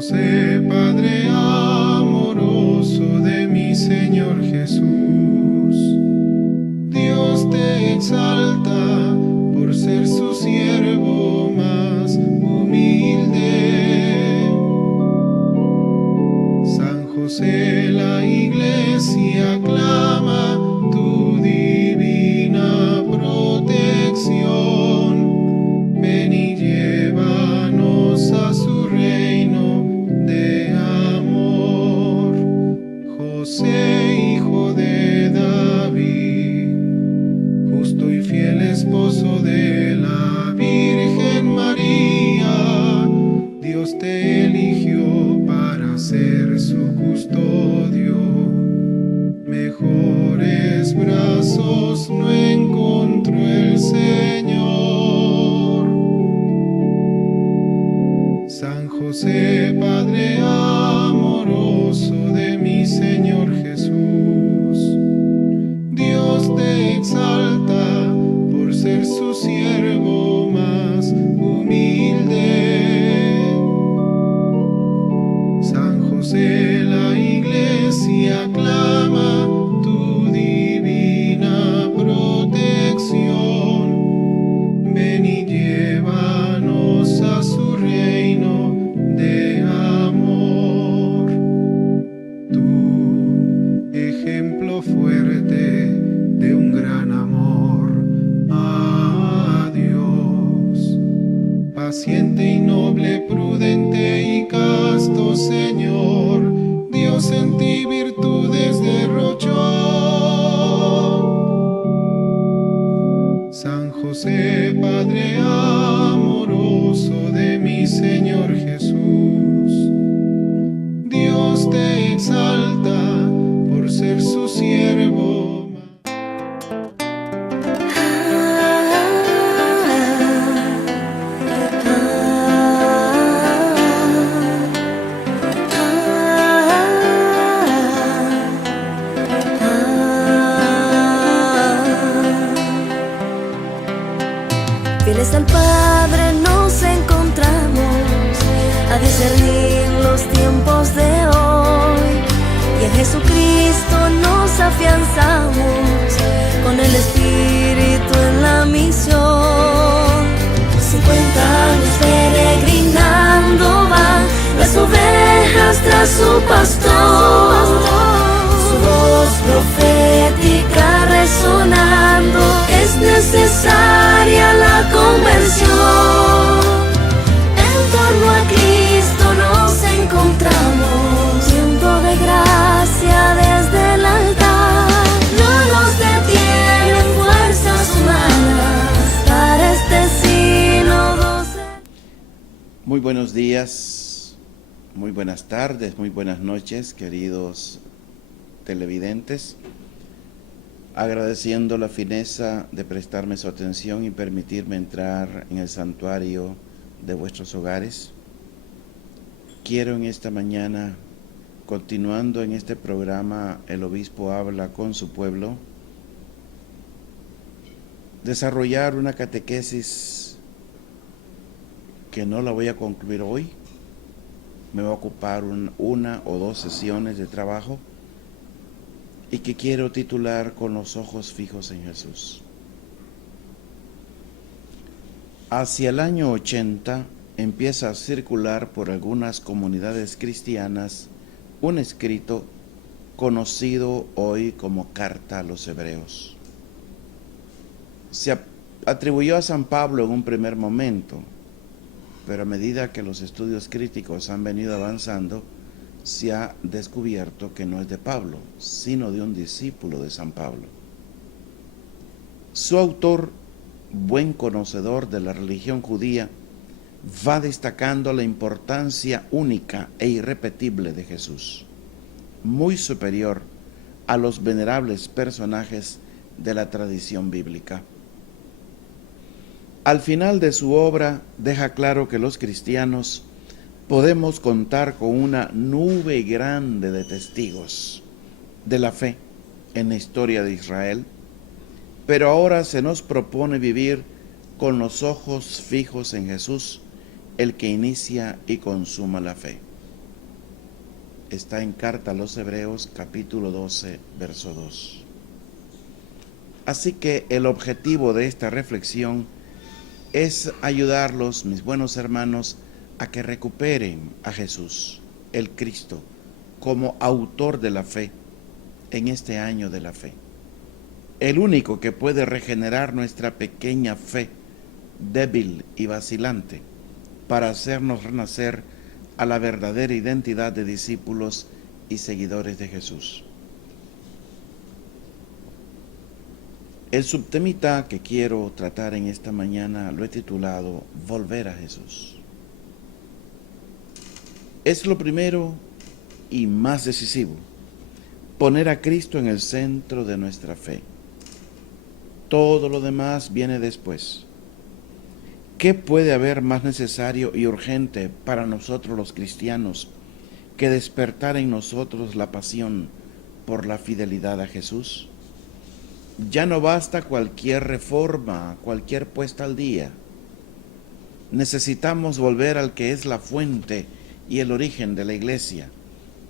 José, Padre amoroso de mi Señor Jesús, Dios te exalta por ser su siervo más humilde. San José, la Iglesia aclama tu divina protección. Ven y llévanos a su reino de amor. José, hijo de David, justo y fiel esposo de la Virgen María, Dios te eligió para ser su custodio. Mejores brazos no encontró el Señor. San José, Padre amoroso de mi Señor Jesús, Dios te exalta por ser su siervo más humilde. San José, la Iglesia aclama tu divina protección. Ven y llévanos a su reino de amor. Tu ejemplo fuerte de un gran amor a Dios, paciente y noble, prudente y casto Señor, Dios en ti virtudes derrochó. San José, Padre amoroso de mi Señor Jesús, Dios te exalta por ser su siervo. Fieles al Padre nos encontramos a discernir los tiempos de hoy, y en Jesucristo nos afianzamos con el Espíritu en la misión. 50 años peregrinando van las ovejas tras su pastor, su voz profética resonando, es necesaria la conversión. En torno a Cristo nos encontramos, tiempo de gracia desde el altar. No nos detienen fuerzas humanas para este sínodo. Muy buenos días, muy buenas tardes, muy buenas noches, queridos televidentes. Agradeciendo la fineza de prestarme su atención y permitirme entrar en el santuario de vuestros hogares. Quiero en esta mañana, continuando en este programa El Obispo habla con su pueblo, desarrollar una catequesis que no la voy a concluir hoy. Me va a ocupar una o dos sesiones de trabajo, y que quiero titular Con los ojos fijos en Jesús. Hacia el año 80 empieza a circular por algunas comunidades cristianas un escrito conocido hoy como Carta a los Hebreos. Se atribuyó a San Pablo en un primer momento, pero a medida que los estudios críticos han venido avanzando, se ha descubierto que no es de Pablo, sino de un discípulo de San Pablo. Su autor, buen conocedor de la religión judía, va destacando la importancia única e irrepetible de Jesús, muy superior a los venerables personajes de la tradición bíblica. Al final de su obra deja claro que los cristianos podemos contar con una nube grande de testigos de la fe en la historia de Israel, pero ahora se nos propone vivir con los ojos fijos en Jesús, el que inicia y consuma la fe. está en Carta a los Hebreos, capítulo 12, verso 2. Así que el objetivo de esta reflexión es ayudarlos, mis buenos hermanos, a que recuperen a Jesús, el Cristo, como autor de la fe en este año de la fe. El único que puede regenerar nuestra pequeña fe, débil y vacilante, para hacernos renacer a la verdadera identidad de discípulos y seguidores de Jesús. El subtemita que quiero tratar en esta mañana lo he titulado Volver a Jesús. Es lo primero y más decisivo, poner a Cristo en el centro de nuestra fe. Todo lo demás viene después. ¿Qué puede haber más necesario y urgente para nosotros los cristianos que despertar en nosotros la pasión por la fidelidad a Jesús? Ya no basta cualquier reforma, cualquier puesta al día. Necesitamos volver al que es la fuente y el origen de la Iglesia,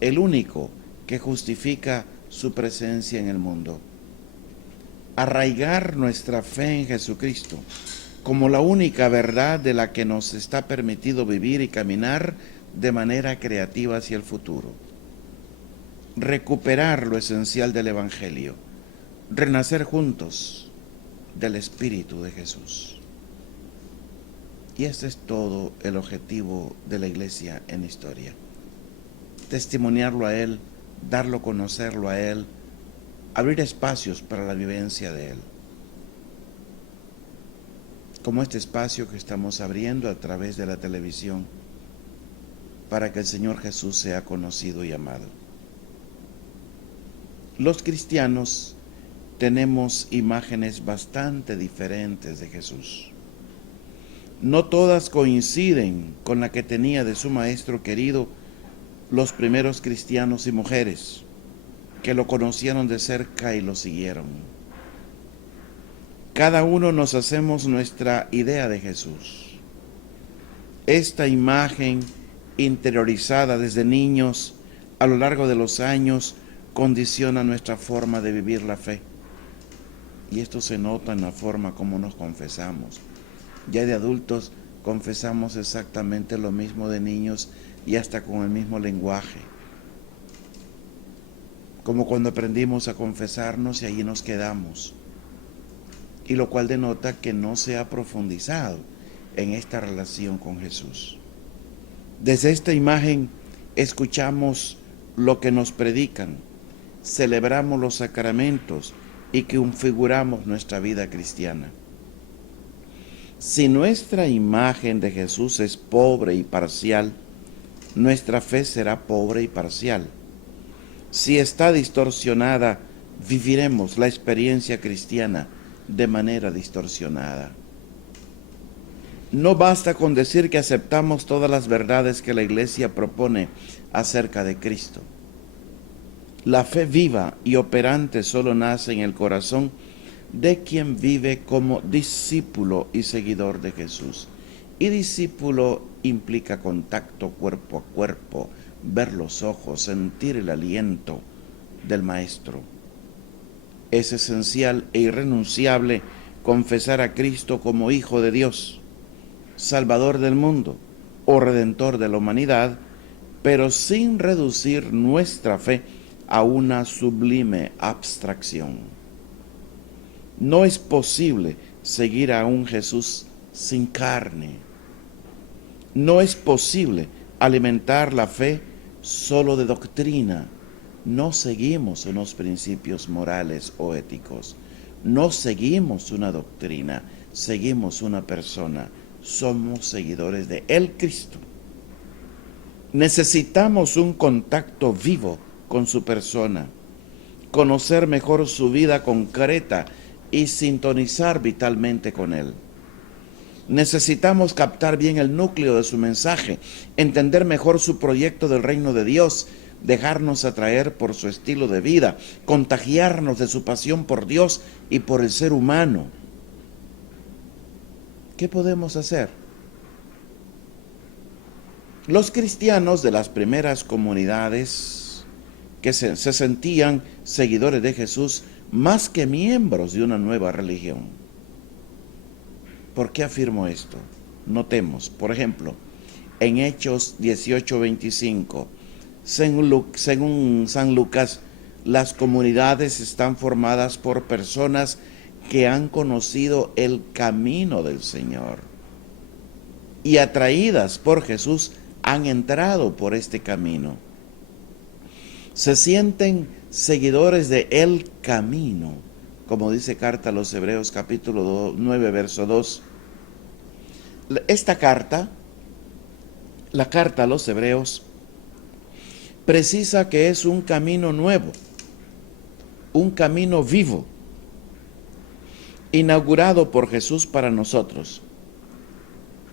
el único que justifica su presencia en el mundo. Arraigar nuestra fe en Jesucristo como la única verdad de la que nos está permitido vivir y caminar de manera creativa hacia el futuro. Recuperar lo esencial del Evangelio, renacer juntos del Espíritu de Jesús. Y este es todo el objetivo de la Iglesia en historia. Testimoniarlo a Él, darlo a conocerlo a Él, abrir espacios para la vivencia de Él. Como este espacio que estamos abriendo a través de la televisión, para que el Señor Jesús sea conocido y amado. Los cristianos tenemos imágenes bastante diferentes de Jesús. No todas coinciden con la que tenía de su maestro querido los primeros cristianos y mujeres que lo conocieron de cerca y lo siguieron. Cada uno nos hacemos nuestra idea de Jesús. Esta imagen interiorizada desde niños a lo largo de los años condiciona nuestra forma de vivir la fe. Y esto se nota en la forma como nos confesamos. Ya de adultos confesamos exactamente lo mismo de niños y hasta con el mismo lenguaje. Como cuando aprendimos a confesarnos y allí nos quedamos. Y lo cual denota que no se ha profundizado en esta relación con Jesús. Desde esta imagen escuchamos lo que nos predican, celebramos los sacramentos y configuramos nuestra vida cristiana. Si nuestra imagen de Jesús es pobre y parcial, nuestra fe será pobre y parcial. Si está distorsionada, viviremos la experiencia cristiana de manera distorsionada. No basta con decir que aceptamos todas las verdades que la Iglesia propone acerca de Cristo. La fe viva y operante solo nace en el corazón de quien vive como discípulo y seguidor de Jesús. Y discípulo implica contacto cuerpo a cuerpo, ver los ojos, sentir el aliento del Maestro. Es esencial e irrenunciable confesar a Cristo como Hijo de Dios, Salvador del mundo o Redentor de la humanidad, pero sin reducir nuestra fe a una sublime abstracción. No es posible seguir a un Jesús sin carne. No es posible alimentar la fe solo de doctrina. No seguimos unos principios morales o éticos. No seguimos una doctrina, seguimos una persona. Somos seguidores de el Cristo. Necesitamos un contacto vivo con su persona, conocer mejor su vida concreta y sintonizar vitalmente con Él. Necesitamos captar bien el núcleo de su mensaje, entender mejor su proyecto del reino de Dios, dejarnos atraer por su estilo de vida, contagiarnos de su pasión por Dios y por el ser humano. ¿Qué podemos hacer? Los cristianos de las primeras comunidades que se sentían seguidores de Jesús más que miembros de una nueva religión. ¿Por qué afirmo esto? Notemos, por ejemplo, en Hechos 18:25, según San Lucas, las comunidades están formadas por personas que han conocido el camino del Señor y atraídas por Jesús han entrado por este camino. Se sienten seguidores de el camino, como dice carta a los Hebreos capítulo 9, verso 2. Esta carta, la carta a los Hebreos, precisa que es un camino nuevo, un camino vivo, inaugurado por Jesús para nosotros.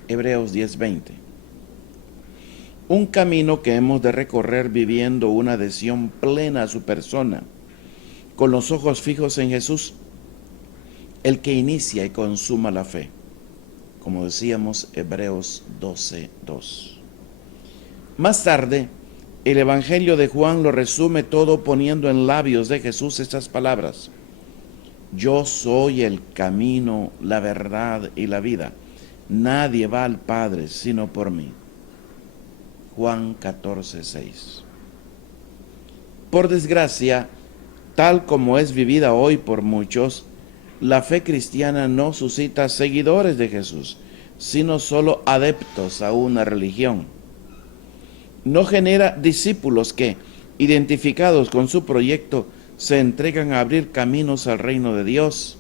Hebreos 10:20. Un camino que hemos de recorrer viviendo una adhesión plena a su persona, con los ojos fijos en Jesús, el que inicia y consuma la fe. Como decíamos, Hebreos 12:2. Más tarde, el Evangelio de Juan lo resume todo poniendo en labios de Jesús estas palabras: yo soy el camino, la verdad y la vida. Nadie va al Padre sino por mí. Juan 14:6. Por desgracia, tal como es vivida hoy por muchos, la fe cristiana no suscita seguidores de Jesús, sino solo adeptos a una religión. No genera discípulos que, identificados con su proyecto, se entregan a abrir caminos al reino de Dios,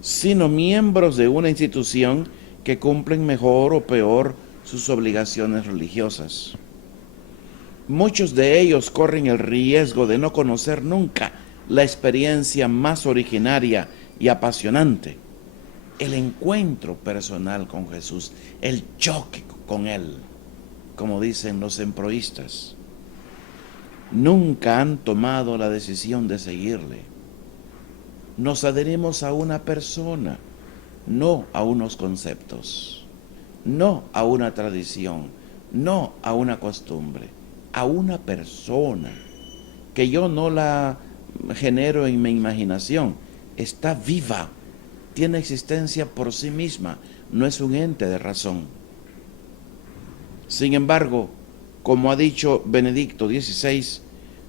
sino miembros de una institución que cumplen mejor o peor sus obligaciones religiosas. Muchos de ellos corren el riesgo de no conocer nunca la experiencia más originaria y apasionante, el encuentro personal con Jesús, el choque con Él, como dicen los emproístas. Nunca han tomado la decisión de seguirle. Nos adherimos a una persona, no a unos conceptos, no a una tradición, no a una costumbre, a una persona que yo no la genero en mi imaginación, está viva, tiene existencia por sí misma, no es un ente de razón. Sin embargo, como ha dicho Benedicto XVI,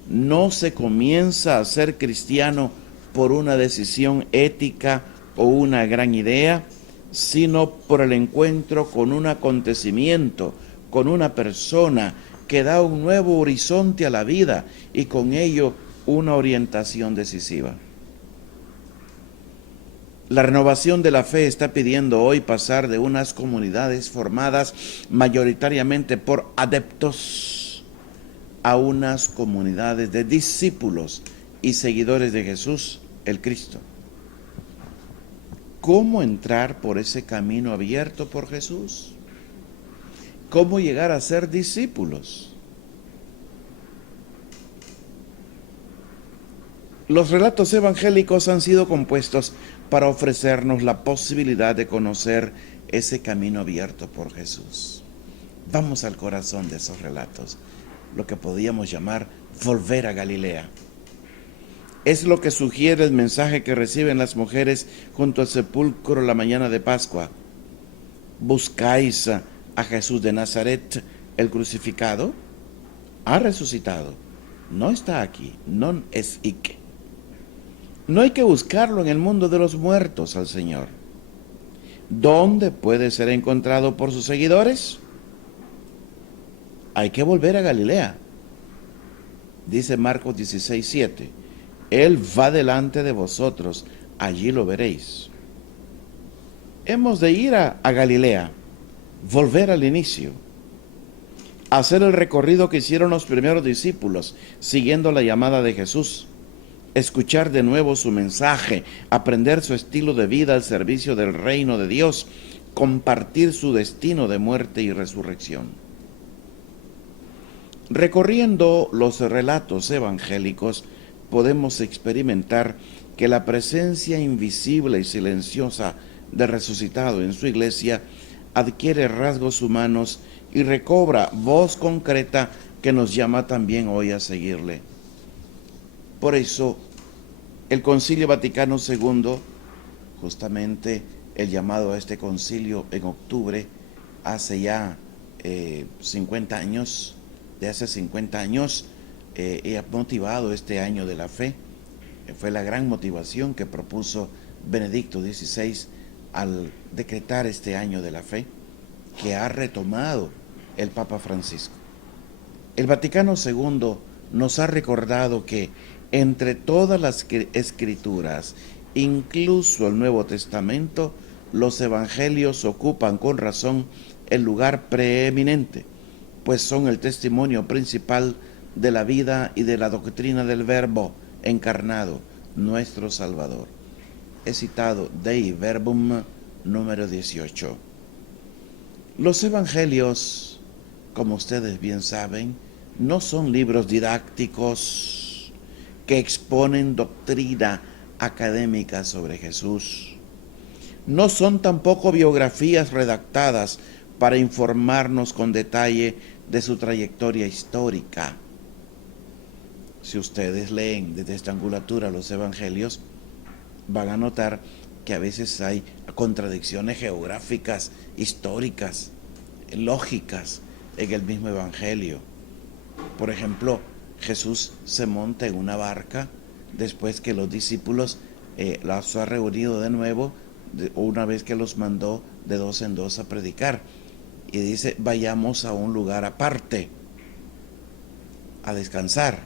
no se comienza a ser cristiano por una decisión ética o una gran idea, sino por el encuentro con un acontecimiento, con una persona que da un nuevo horizonte a la vida y con ello una orientación decisiva. La renovación de la fe está pidiendo hoy pasar de unas comunidades formadas mayoritariamente por adeptos a unas comunidades de discípulos y seguidores de Jesús, el Cristo. ¿Cómo entrar por ese camino abierto por Jesús? ¿Cómo llegar a ser discípulos? Los relatos evangélicos han sido compuestos para ofrecernos la posibilidad de conocer ese camino abierto por Jesús. Vamos al corazón de esos relatos, lo que podríamos llamar volver a Galilea. Es lo que sugiere el mensaje que reciben las mujeres junto al sepulcro la mañana de Pascua. ¿Buscáis a Jesús de Nazaret, el crucificado? Ha resucitado. No está aquí, non es hic. No hay que buscarlo en el mundo de los muertos al Señor. ¿Dónde puede ser encontrado por sus seguidores? Hay que volver a Galilea. Dice Marcos 16:7. Él va delante de vosotros, allí lo veréis. Hemos de ir a Galilea, volver al inicio, hacer el recorrido que hicieron los primeros discípulos, siguiendo la llamada de Jesús, escuchar de nuevo su mensaje, aprender su estilo de vida al servicio del reino de Dios, compartir su destino de muerte y resurrección. Recorriendo los relatos evangélicos, podemos experimentar que la presencia invisible y silenciosa del resucitado en su iglesia adquiere rasgos humanos y recobra voz concreta que nos llama también hoy a seguirle. Por eso, el Concilio Vaticano II, justamente el llamado a este concilio en octubre, hace ya 50 años, de hace 50 años, ha motivado este año de la fe. Fue la gran motivación que propuso Benedicto XVI al decretar este año de la fe, que ha retomado el Papa Francisco. El Vaticano II nos ha recordado que entre todas las escrituras, incluso el Nuevo Testamento, los evangelios ocupan con razón el lugar preeminente, pues son el testimonio principal de la vida y de la doctrina del Verbo encarnado, nuestro Salvador. He citado Dei Verbum número 18. Los evangelios, como ustedes bien saben, no son libros didácticos que exponen doctrina académica sobre Jesús. No son tampoco biografías redactadas para informarnos con detalle de su trayectoria histórica. Si ustedes leen desde esta angulatura los evangelios, van a notar que a veces hay contradicciones geográficas, históricas, lógicas en el mismo evangelio. Por ejemplo, Jesús se monta en una barca después que los discípulos los ha reunido de nuevo, una vez que los mandó de dos en dos a predicar. Y dice, vayamos a un lugar aparte, a descansar.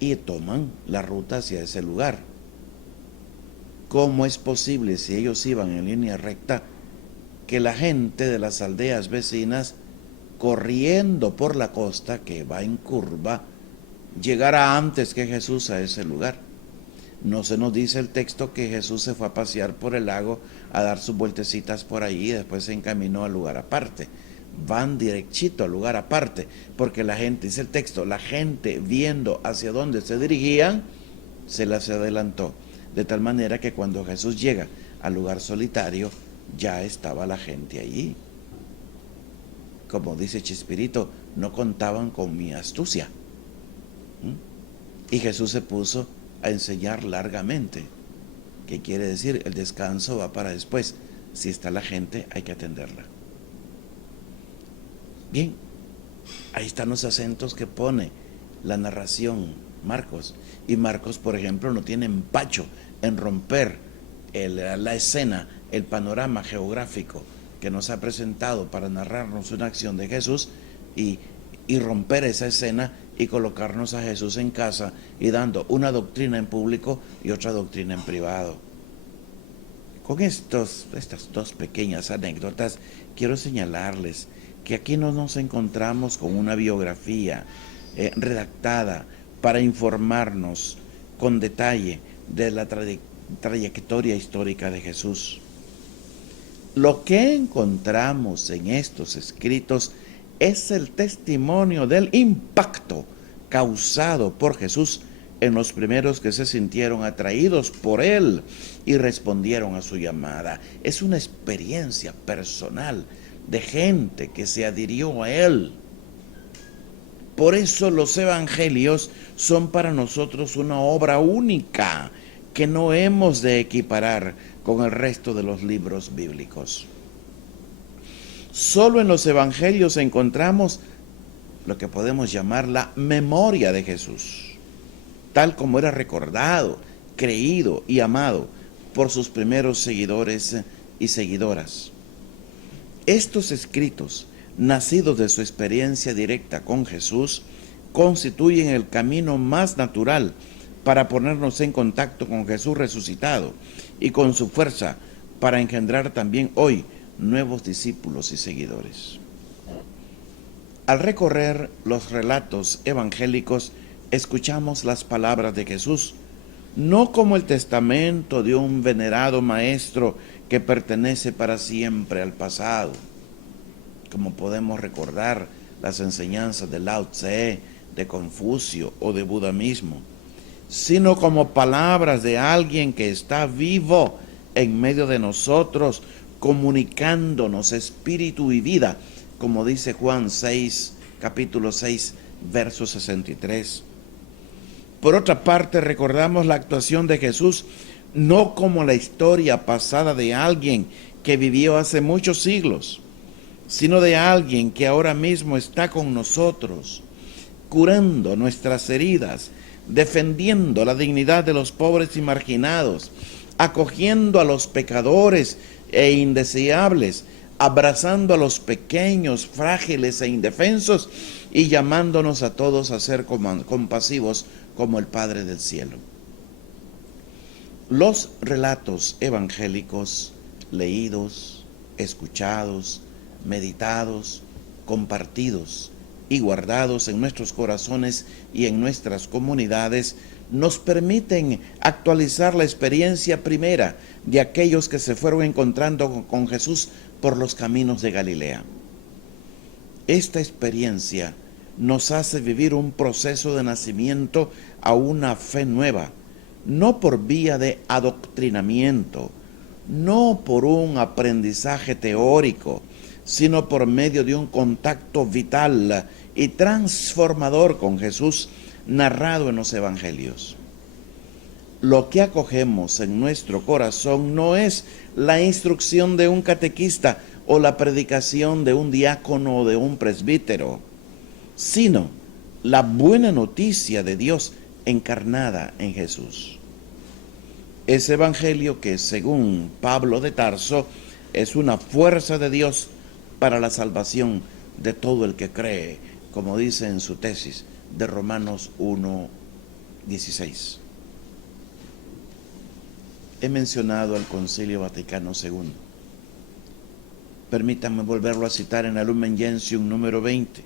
Y toman la ruta hacia ese lugar. ¿Cómo es posible, si ellos iban en línea recta, que la gente de las aldeas vecinas, corriendo por la costa que va en curva, llegara antes que Jesús a ese lugar? No se nos dice el texto que Jesús se fue a pasear por el lago, a dar sus vueltecitas por allí y después se encaminó al lugar aparte. Van derechito al lugar aparte, porque la gente, dice el texto, la gente viendo hacia dónde se dirigían, se las adelantó. De tal manera que cuando Jesús llega al lugar solitario, ya estaba la gente allí. Como dice Chespirito, no contaban con mi astucia. Y Jesús se puso a enseñar largamente. ¿Qué quiere decir? El descanso va para después. Si está la gente, hay que atenderla. Bien, ahí están los acentos que pone la narración Marcos. Y Marcos, por ejemplo, no tiene empacho en romper la escena, el panorama geográfico que nos ha presentado para narrarnos una acción de Jesús y romper esa escena y colocarnos a Jesús en casa y dando una doctrina en público y otra doctrina en privado. Con estas dos pequeñas anécdotas quiero señalarles que aquí no nos encontramos con una biografía redactada para informarnos con detalle de la trayectoria histórica de Jesús. Lo que encontramos en estos escritos es el testimonio del impacto causado por Jesús en los primeros que se sintieron atraídos por Él y respondieron a su llamada. Es una experiencia personal de gente que se adhirió a Él. Por eso los evangelios son para nosotros una obra única que no hemos de equiparar con el resto de los libros bíblicos. Solo en los evangelios encontramos lo que podemos llamar la memoria de Jesús, tal como era recordado, creído y amado por sus primeros seguidores y seguidoras. Estos escritos, nacidos de su experiencia directa con Jesús, constituyen el camino más natural para ponernos en contacto con Jesús resucitado y con su fuerza para engendrar también hoy nuevos discípulos y seguidores. Al recorrer los relatos evangélicos, escuchamos las palabras de Jesús, no como el testamento de un venerado maestro que pertenece para siempre al pasado, como podemos recordar las enseñanzas de Lao Tse, de Confucio o de Buda mismo, sino como palabras de alguien que está vivo en medio de nosotros, comunicándonos espíritu y vida, como dice Juan 6, capítulo 6, verso 63. Por otra parte, recordamos la actuación de Jesús no como la historia pasada de alguien que vivió hace muchos siglos, sino de alguien que ahora mismo está con nosotros, curando nuestras heridas, defendiendo la dignidad de los pobres y marginados, acogiendo a los pecadores e indeseables, abrazando a los pequeños, frágiles e indefensos y llamándonos a todos a ser compasivos como el Padre del cielo. Los relatos evangélicos leídos, escuchados, meditados, compartidos y guardados en nuestros corazones y en nuestras comunidades nos permiten actualizar la experiencia primera de aquellos que se fueron encontrando con Jesús por los caminos de Galilea. Esta experiencia nos hace vivir un proceso de nacimiento a una fe nueva, no por vía de adoctrinamiento, no por un aprendizaje teórico, sino por medio de un contacto vital y transformador con Jesús narrado en los evangelios. Lo que acogemos en nuestro corazón no es la instrucción de un catequista o la predicación de un diácono o de un presbítero, sino la buena noticia de Dios encarnada en Jesús. Ese evangelio que, según Pablo de Tarso, es una fuerza de Dios para la salvación de todo el que cree, como dice en su tesis de Romanos 1:16. He mencionado al Concilio Vaticano II. Permítanme volverlo a citar en el Lumen Gentium número 20.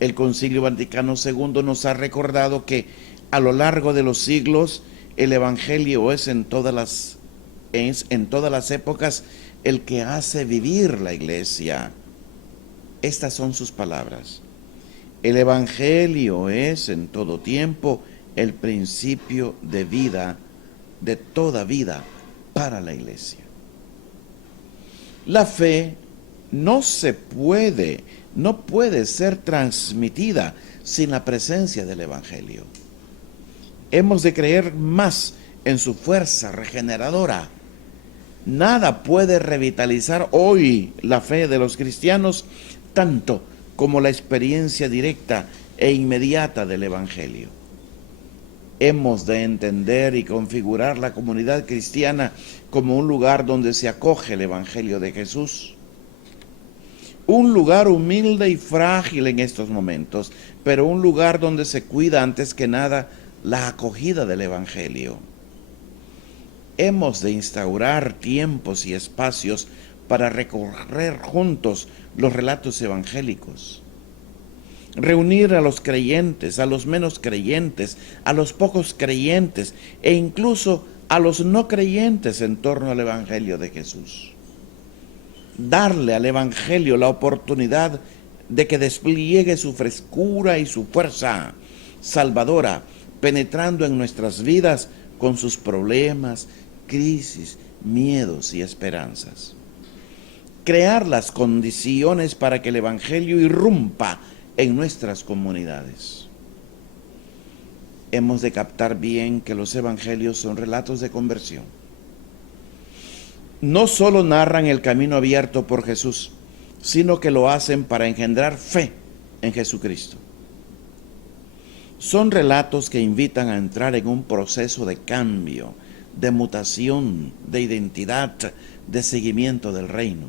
El Concilio Vaticano II nos ha recordado que a lo largo de los siglos el Evangelio es en todas las épocas el que hace vivir la Iglesia. Estas son sus palabras. El Evangelio es en todo tiempo el principio de vida, de toda vida para la Iglesia. La fe no puede ser transmitida sin la presencia del Evangelio. Hemos de creer más en su fuerza regeneradora. Nada puede revitalizar hoy la fe de los cristianos tanto como la experiencia directa e inmediata del Evangelio. Hemos de entender y configurar la comunidad cristiana como un lugar donde se acoge el Evangelio de Jesús. Un lugar humilde y frágil en estos momentos, pero un lugar donde se cuida antes que nada la acogida del Evangelio. Hemos de instaurar tiempos y espacios para recorrer juntos los relatos evangélicos. Reunir a los creyentes, a los menos creyentes, a los pocos creyentes e incluso a los no creyentes en torno al Evangelio de Jesús. Darle al Evangelio la oportunidad de que despliegue su frescura y su fuerza salvadora, penetrando en nuestras vidas con sus problemas, crisis, miedos y esperanzas. Crear las condiciones para que el Evangelio irrumpa en nuestras comunidades. Hemos de captar bien que los evangelios son relatos de conversión. No solo narran el camino abierto por Jesús, sino que lo hacen para engendrar fe en Jesucristo. Son relatos que invitan a entrar en un proceso de cambio, de mutación, de identidad, de seguimiento del reino.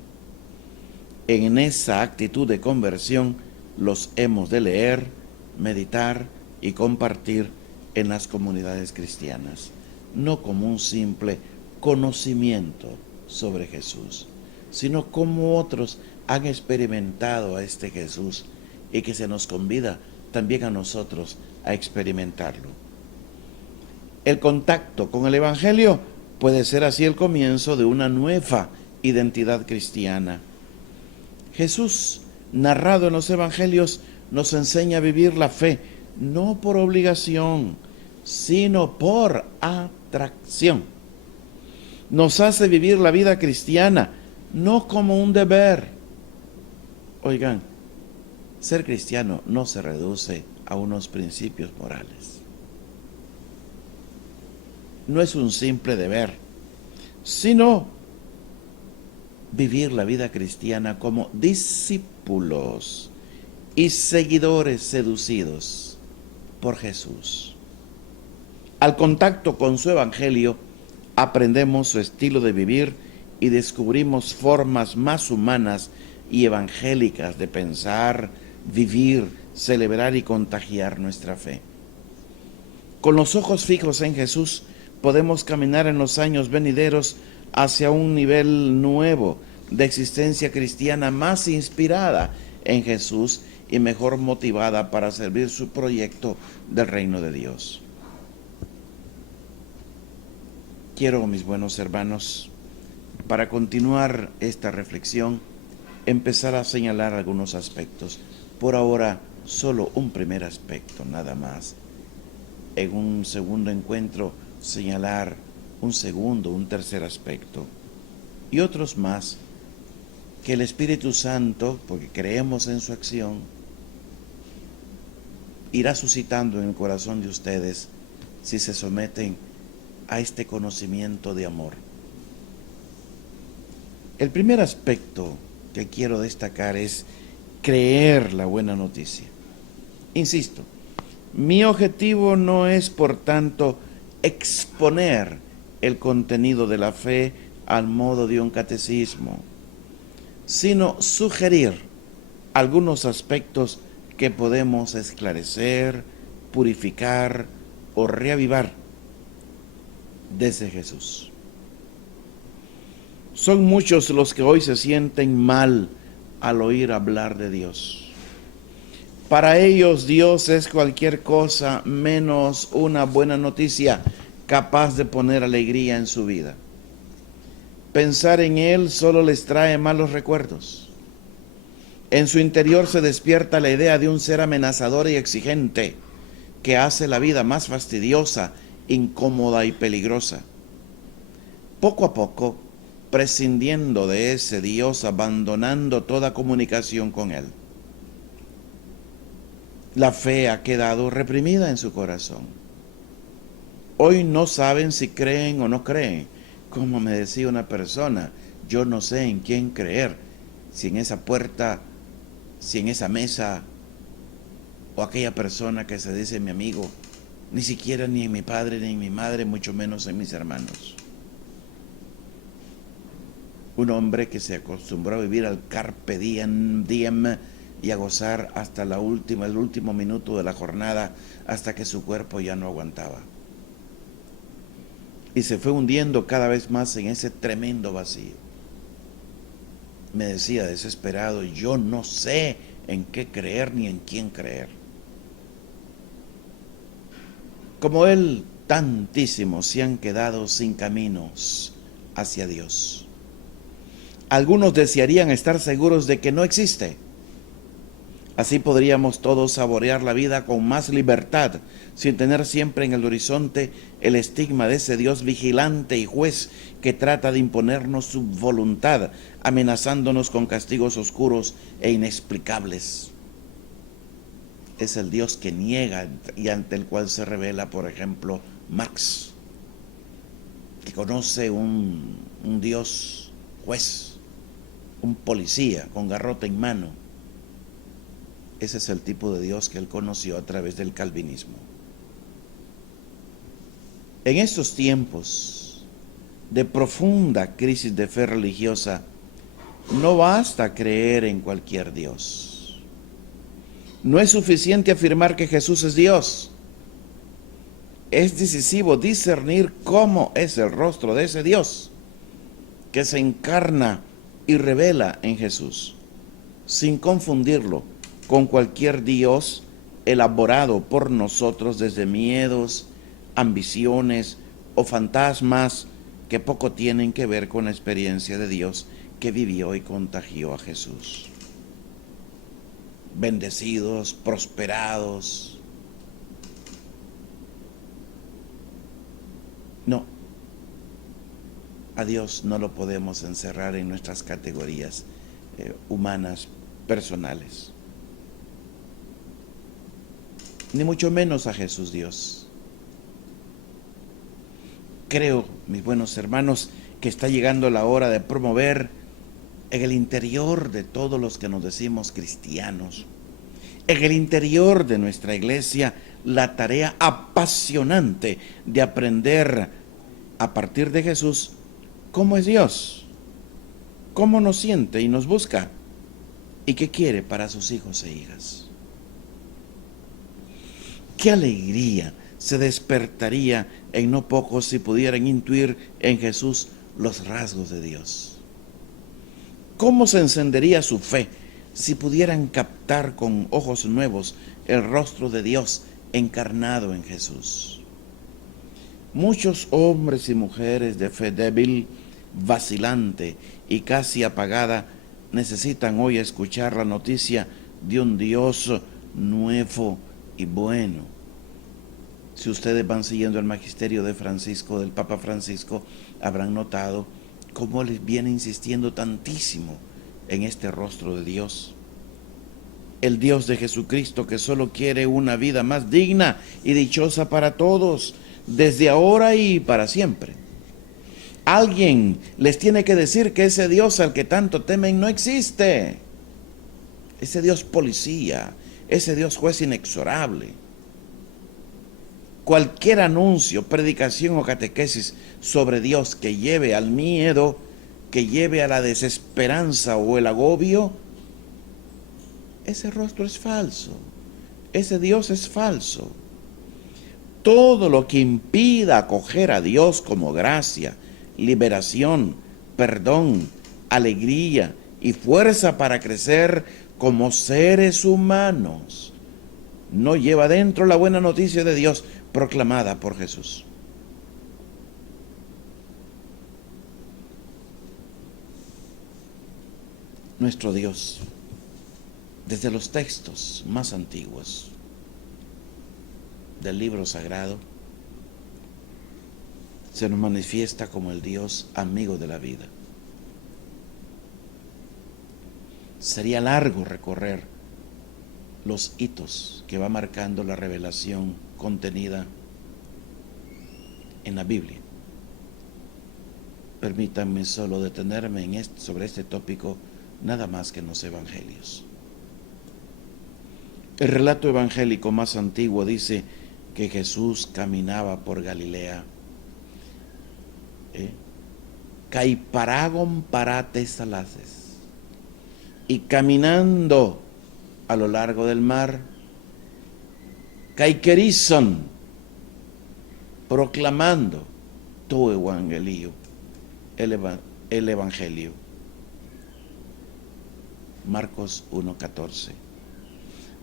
En esa actitud de conversión los hemos de leer, meditar y compartir en las comunidades cristianas, no como un simple conocimiento sobre Jesús, sino como otros han experimentado a este Jesús y que se nos convida también a nosotros a experimentarlo. El contacto con el Evangelio puede ser así el comienzo de una nueva identidad cristiana. Jesús, narrado en los Evangelios, nos enseña a vivir la fe, no por obligación, sino por atracción. Nos hace vivir la vida cristiana no como un deber. Oigan, ser cristiano no se reduce a unos principios morales. No es un simple deber, sino vivir la vida cristiana como discípulos y seguidores seducidos por Jesús. Al contacto con su evangelio, aprendemos su estilo de vivir y descubrimos formas más humanas y evangélicas de pensar, vivir, celebrar y contagiar nuestra fe. Con los ojos fijos en Jesús, podemos caminar en los años venideros hacia un nivel nuevo de existencia cristiana más inspirada en Jesús y mejor motivada para servir su proyecto del reino de Dios. Quiero, mis buenos hermanos, para continuar esta reflexión, empezar a señalar algunos aspectos. Por ahora, solo un primer aspecto, nada más. En un segundo encuentro, señalar un segundo, un tercer aspecto. Y otros más que el Espíritu Santo, porque creemos en su acción, irá suscitando en el corazón de ustedes si se someten a este conocimiento de amor. El primer aspecto que quiero destacar es creer la buena noticia. Insisto, mi objetivo no es, por tanto, exponer el contenido de la fe al modo de un catecismo, sino sugerir algunos aspectos que podemos esclarecer, purificar o reavivar desde Jesús. Son muchos los que hoy se sienten mal al oír hablar de Dios. Para ellos Dios es cualquier cosa menos una buena noticia capaz de poner alegría en su vida. Pensar en Él solo les trae malos recuerdos. En su interior se despierta la idea de un ser amenazador y exigente que hace la vida más fastidiosa, incómoda y peligrosa. Poco a poco, prescindiendo de ese Dios, abandonando toda comunicación con Él. La fe ha quedado reprimida en su corazón. Hoy no saben si creen o no creen. Como me decía una persona, yo no sé en quién creer, si en esa puerta, si en esa mesa, o aquella persona que se dice mi amigo, ni siquiera ni en mi padre ni en mi madre, mucho menos en mis hermanos. Un hombre que se acostumbró a vivir al carpe diem y a gozar hasta el último minuto de la jornada, hasta que su cuerpo ya no aguantaba. Y se fue hundiendo cada vez más en ese tremendo vacío. Me decía desesperado, yo no sé en qué creer ni en quién creer. Como él, tantísimos se han quedado sin caminos hacia Dios. Algunos desearían estar seguros de que no existe. Así podríamos todos saborear la vida con más libertad, sin tener siempre en el horizonte el estigma de ese Dios vigilante y juez que trata de imponernos su voluntad, amenazándonos con castigos oscuros e inexplicables. Es el Dios que niega y ante el cual se revela, por ejemplo, Marx, que conoce un Dios juez, un policía con garrote en mano. Ese es el tipo de Dios que él conoció a través del calvinismo. En estos tiempos de profunda crisis de fe religiosa, no basta creer en cualquier Dios. No es suficiente afirmar que Jesús es Dios. Es decisivo discernir cómo es el rostro de ese Dios que se encarna y revela en Jesús, sin confundirlo con cualquier Dios elaborado por nosotros desde miedos, ambiciones o fantasmas que poco tienen que ver con la experiencia de Dios que vivió y contagió a Jesús. Bendecidos, prosperados. No. A Dios no lo podemos encerrar en nuestras categorías humanas, personales. Ni mucho menos a Jesús Dios. Creo, mis buenos hermanos, que está llegando la hora de promover en el interior de todos los que nos decimos cristianos, en el interior de nuestra iglesia, la tarea apasionante de aprender a partir de Jesús cómo es Dios, cómo nos siente y nos busca y qué quiere para sus hijos e hijas. Qué alegría se despertaría en no pocos si pudieran intuir en Jesús los rasgos de Dios. ¿Cómo se encendería su fe si pudieran captar con ojos nuevos el rostro de Dios encarnado en Jesús? Muchos hombres y mujeres de fe débil, vacilante y casi apagada necesitan hoy escuchar la noticia de un Dios nuevo y bueno. Si ustedes van siguiendo el magisterio de Francisco, del Papa Francisco, habrán notado cómo les viene insistiendo tantísimo en este rostro de Dios. El Dios de Jesucristo que solo quiere una vida más digna y dichosa para todos, desde ahora y para siempre. Alguien les tiene que decir que ese Dios al que tanto temen no existe. Ese Dios policía, ese Dios juez inexorable. Cualquier anuncio, predicación o catequesis sobre Dios que lleve al miedo, que lleve a la desesperanza o el agobio, ese rostro es falso, ese Dios es falso. Todo lo que impida acoger a Dios como gracia, liberación, perdón, alegría y fuerza para crecer como seres humanos, no lleva dentro la buena noticia de Dios proclamada por Jesús. Nuestro Dios, desde los textos más antiguos del libro sagrado, se nos manifiesta como el Dios amigo de la vida. Sería largo recorrer los hitos que va marcando la revelación contenida en la Biblia. Permítanme solo detenerme sobre este tópico, nada más que en los evangelios. El relato evangélico más antiguo dice que Jesús caminaba por Galilea. Caiparagon parates salaces. Y caminando a lo largo del mar, caiquerizon, proclamando tu evangelio, el evangelio. Marcos 1:14.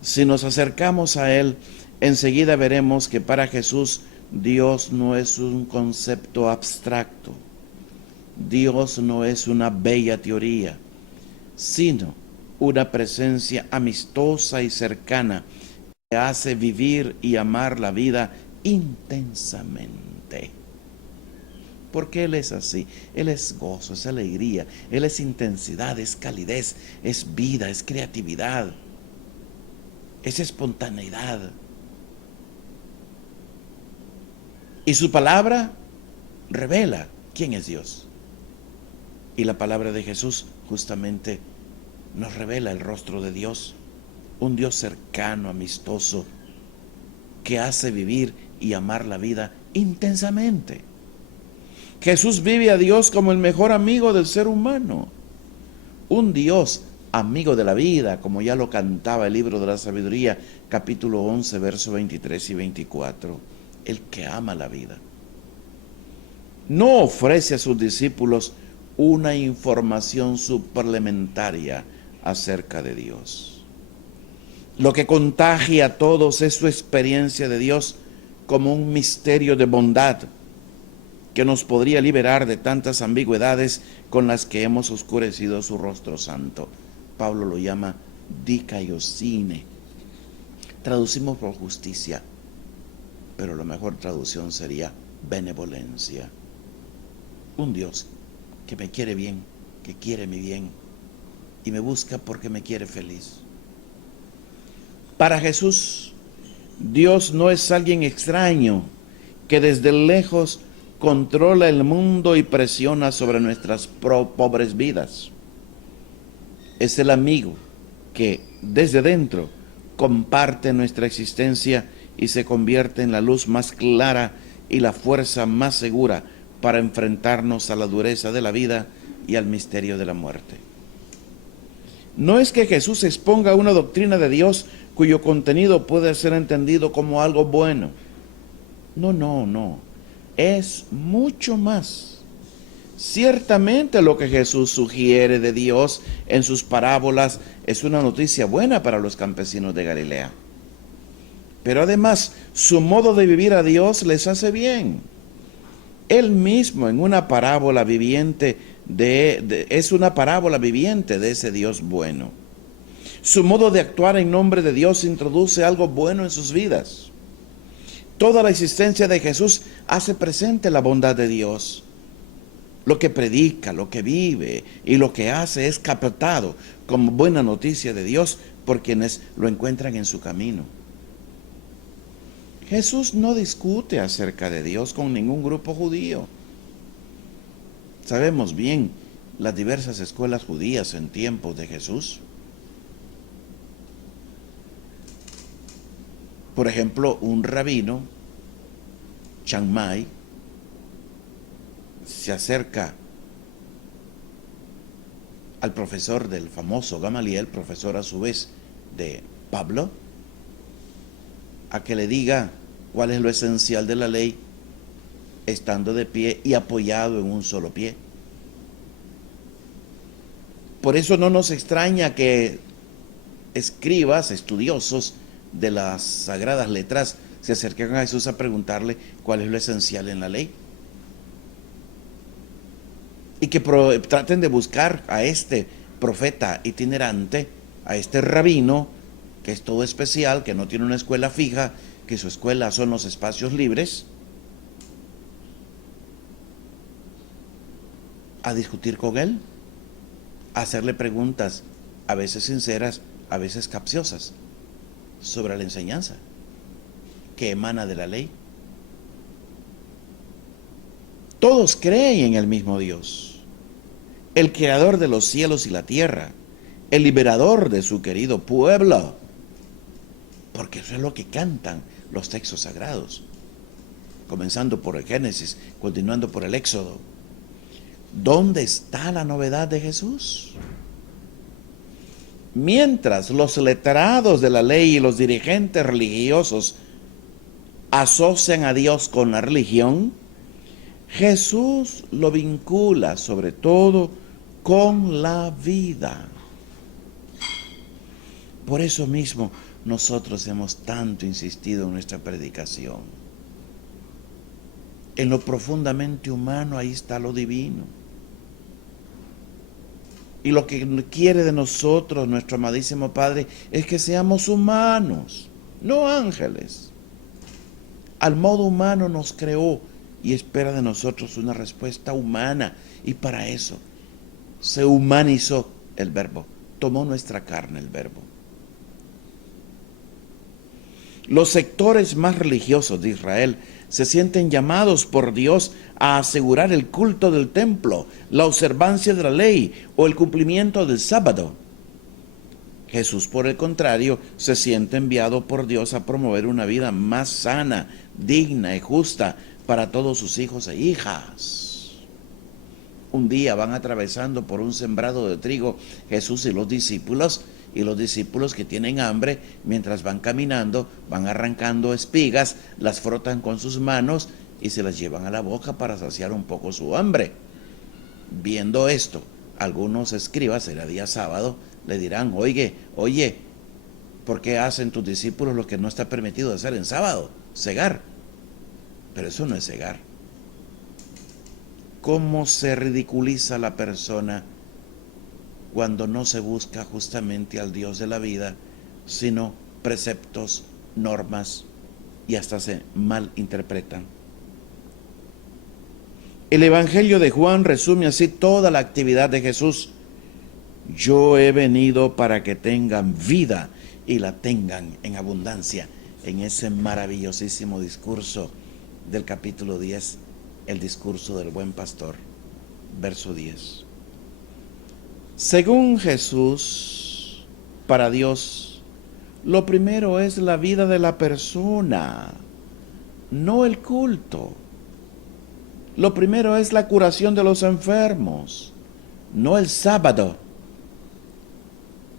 Si nos acercamos a él, enseguida veremos que para Jesús Dios no es un concepto abstracto. Dios no es una bella teoría, sino una presencia amistosa y cercana que hace vivir y amar la vida intensamente. Porque Él es así, Él es gozo, es alegría, Él es intensidad, es calidez, es vida, es creatividad, es espontaneidad. Y su palabra revela quién es Dios. Y la palabra de Jesús justamente nos revela el rostro de Dios, un Dios cercano, amistoso, que hace vivir y amar la vida intensamente. Jesús vive a Dios como el mejor amigo del ser humano, un Dios amigo de la vida, como ya lo cantaba el libro de la sabiduría, capítulo 11, versos 23 y 24, el que ama la vida. No ofrece a sus discípulos una información suplementaria acerca de Dios. Lo que contagia a todos es su experiencia de Dios como un misterio de bondad que nos podría liberar de tantas ambigüedades con las que hemos oscurecido su rostro santo. Pablo lo llama dikaiosine. Traducimos por justicia, pero la mejor traducción sería benevolencia. Un Dios que me quiere bien, que quiere mi bien y me busca porque me quiere feliz. Para Jesús, Dios no es alguien extraño que desde lejos controla el mundo y presiona sobre nuestras pobres vidas. Es el amigo que desde dentro comparte nuestra existencia y se convierte en la luz más clara y la fuerza más segura para enfrentarnos a la dureza de la vida y al misterio de la muerte. No es que Jesús exponga una doctrina de Dios cuyo contenido puede ser entendido como algo bueno. No. Es mucho más. Ciertamente lo que Jesús sugiere de Dios en sus parábolas es una noticia buena para los campesinos de Galilea. Pero además, su modo de vivir a Dios les hace bien. Él mismo en una parábola viviente es una parábola viviente de ese Dios bueno. Su modo de actuar en nombre de Dios introduce algo bueno en sus vidas. Toda la existencia de Jesús hace presente la bondad de Dios. Lo que predica, lo que vive y lo que hace es captado como buena noticia de Dios por quienes lo encuentran en su camino. Jesús no discute acerca de Dios con ningún grupo judío. Sabemos bien las diversas escuelas judías en tiempos de Jesús. Por ejemplo, un rabino, Shammai, se acerca al profesor del famoso Gamaliel, profesor a su vez de Pablo, a que le diga cuál es lo esencial de la ley, estando de pie y apoyado en un solo pie. Por eso no nos extraña que escribas, estudiosos de las sagradas letras, se acerquen a Jesús a preguntarle cuál es lo esencial en la ley. Y que traten de buscar a este profeta itinerante, a este rabino, que es todo especial, que no tiene una escuela fija, que su escuela son los espacios libres, a discutir con él, a hacerle preguntas, a veces sinceras, a veces capciosas, sobre la enseñanza que emana de la ley. Todos creen en el mismo Dios, el creador de los cielos y la tierra, el liberador de su querido pueblo, porque eso es lo que cantan los textos sagrados, comenzando por el Génesis, continuando por el Éxodo. ¿Dónde está la novedad de Jesús? Mientras los letrados de la ley y los dirigentes religiosos asocian a Dios con la religión, Jesús lo vincula sobre todo con la vida. Por eso mismo nosotros hemos tanto insistido en nuestra predicación. En lo profundamente humano ahí está lo divino. Y lo que quiere de nosotros nuestro amadísimo Padre es que seamos humanos, no ángeles. Al modo humano nos creó y espera de nosotros una respuesta humana. Y para eso se humanizó el Verbo, tomó nuestra carne el Verbo. Los sectores más religiosos de Israel se sienten llamados por Dios a asegurar el culto del templo, la observancia de la ley o el cumplimiento del sábado. Jesús, por el contrario, se siente enviado por Dios a promover una vida más sana, digna y justa para todos sus hijos e hijas. Un día van atravesando por un sembrado de trigo Jesús y los discípulos que tienen hambre, mientras van caminando, van arrancando espigas, las frotan con sus manos y se las llevan a la boca para saciar un poco su hambre. Viendo esto, algunos escribas, era día sábado, le dirán: oye, ¿por qué hacen tus discípulos lo que no está permitido hacer en sábado? Cegar. Pero eso no es cegar. ¿Cómo se ridiculiza la persona cuando no se busca justamente al Dios de la vida, sino preceptos, normas, y hasta se malinterpretan? El Evangelio de Juan resume así toda la actividad de Jesús. Yo he venido para que tengan vida y la tengan en abundancia. En ese maravillosísimo discurso del capítulo 10, el discurso del buen pastor, verso 10. Según Jesús, para Dios, lo primero es la vida de la persona, no el culto. Lo primero es la curación de los enfermos, no el sábado.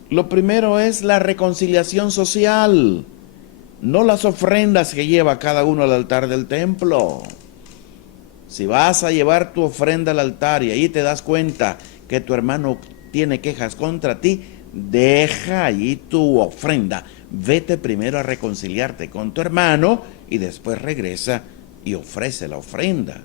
Lo primero es la reconciliación social, no las ofrendas que lleva cada uno al altar del templo. Si vas a llevar tu ofrenda al altar y ahí te das cuenta que tu hermano tiene quejas contra ti, deja allí tu ofrenda. Vete primero a reconciliarte con tu hermano y después regresa y ofrece la ofrenda.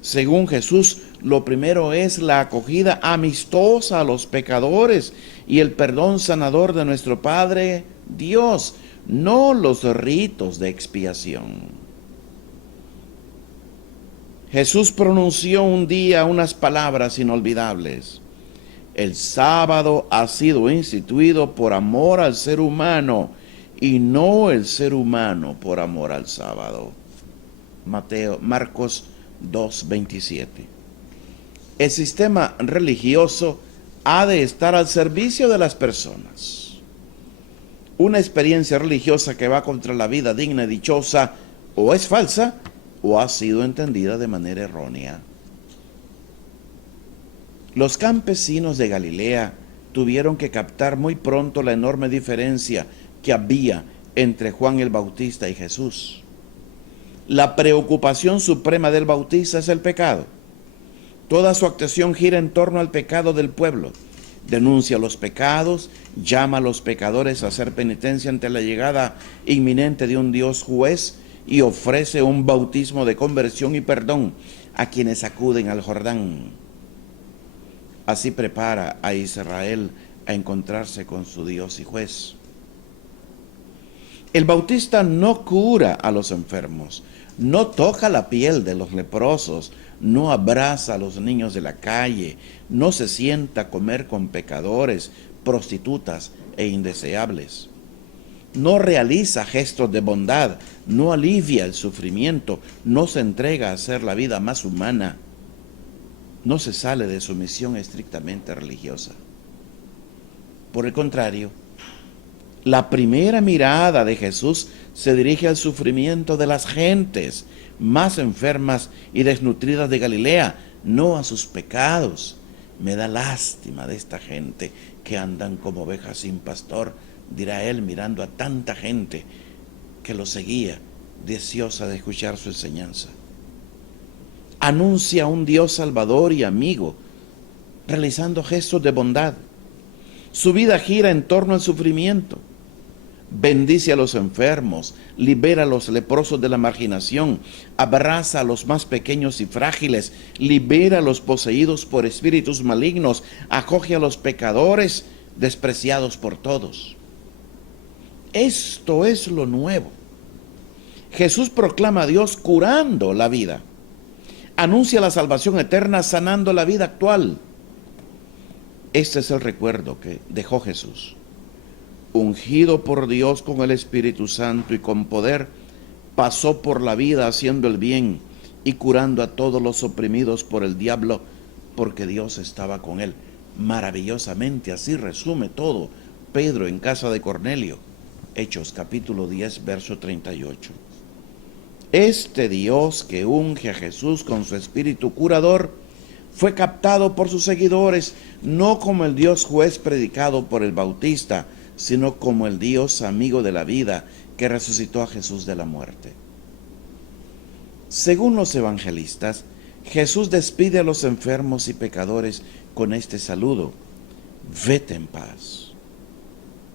Según Jesús, lo primero es la acogida amistosa a los pecadores y el perdón sanador de nuestro Padre Dios, no los ritos de expiación. Jesús pronunció un día unas palabras inolvidables. El sábado ha sido instituido por amor al ser humano y no el ser humano por amor al sábado. Marcos 2:27. El sistema religioso ha de estar al servicio de las personas. Una experiencia religiosa que va contra la vida digna y dichosa o es falsa o ha sido entendida de manera errónea. Los campesinos de Galilea tuvieron que captar muy pronto la enorme diferencia que había entre Juan el Bautista y Jesús. La preocupación suprema del Bautista es el pecado. Toda su actuación gira en torno al pecado del pueblo. Denuncia los pecados, llama a los pecadores a hacer penitencia ante la llegada inminente de un Dios juez y ofrece un bautismo de conversión y perdón a quienes acuden al Jordán. Así prepara a Israel a encontrarse con su Dios y juez. El Bautista no cura a los enfermos, no toca la piel de los leprosos, no abraza a los niños de la calle, no se sienta a comer con pecadores, prostitutas e indeseables. No realiza gestos de bondad, no alivia el sufrimiento, no se entrega a hacer la vida más humana, no se sale de su misión estrictamente religiosa. Por el contrario, la primera mirada de Jesús se dirige al sufrimiento de las gentes más enfermas y desnutridas de Galilea, no a sus pecados. Me da lástima de esta gente que andan como ovejas sin pastor, dirá él mirando a tanta gente que lo seguía, deseosa de escuchar su enseñanza. Anuncia a un Dios salvador y amigo, realizando gestos de bondad. Su vida gira en torno al sufrimiento. Bendice a los enfermos, libera a los leprosos de la marginación, abraza a los más pequeños y frágiles, libera a los poseídos por espíritus malignos, acoge a los pecadores despreciados por todos. Esto es lo nuevo. Jesús proclama a Dios curando la vida. Anuncia la salvación eterna sanando la vida actual. Este es el recuerdo que dejó Jesús. Ungido por Dios con el Espíritu Santo y con poder, pasó por la vida haciendo el bien y curando a todos los oprimidos por el diablo, porque Dios estaba con él. Maravillosamente, así resume todo Pedro en casa de Cornelio. Hechos capítulo 10, verso 38. Este Dios que unge a Jesús con su espíritu curador fue captado por sus seguidores, no como el Dios juez predicado por el Bautista, sino como el Dios amigo de la vida que resucitó a Jesús de la muerte. Según los evangelistas, Jesús despide a los enfermos y pecadores con este saludo: vete en paz.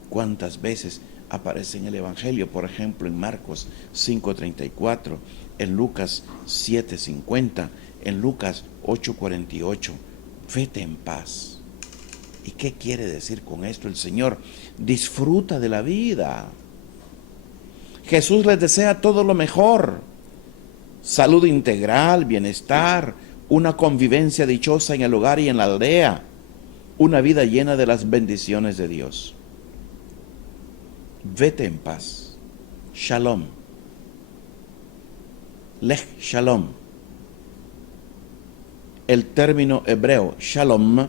¿Cuántas veces aparece en el Evangelio? Por ejemplo, en Marcos 5:34, en Lucas 7:50, en Lucas 8:48. Vete en paz. ¿Y qué quiere decir con esto el Señor? Disfruta de la vida. Jesús les desea todo lo mejor: salud integral, bienestar, una convivencia dichosa en el hogar y en la aldea, una vida llena de las bendiciones de Dios. Vete en paz. Shalom. Lech Shalom. El término hebreo Shalom